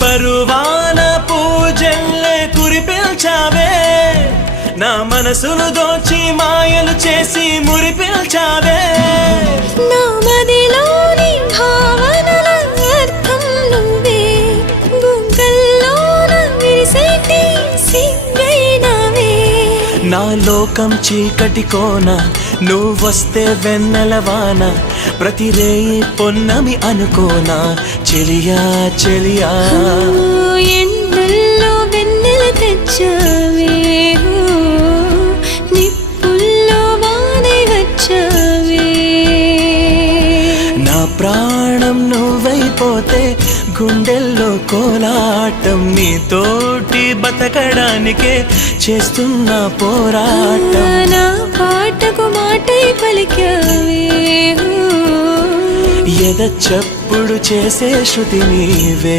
పరువాన పూజల్లే కురిపిల్చావే, నా మనసును దోచి మాయలు చేసి మురిపిల్చావే. నా మదిలోని భావనల అర్థం నువ్వే, బుగ్గల్లోన విరిసేటి సిగ్గైనవే. నా లోకం చీకటి కోన, నువ్వొస్తే వెన్నెలవాన, ప్రతి రేయి పొన్నమి అనుకోనా చెలియా చెలియా. ఎండల్లో వెన్నెల తెచ్చావే, నిప్పుల్లో వానై వచ్చావే. నా ప్రాణం నువ్వైపోతే గుండెల్లో కోలాటం, నీతోటి బతకడానికే చేస్తున్న పోరాటం. నా పాటకు మాటై పలికావే, ఎద చప్పుడు చేసే శృతి నీవే.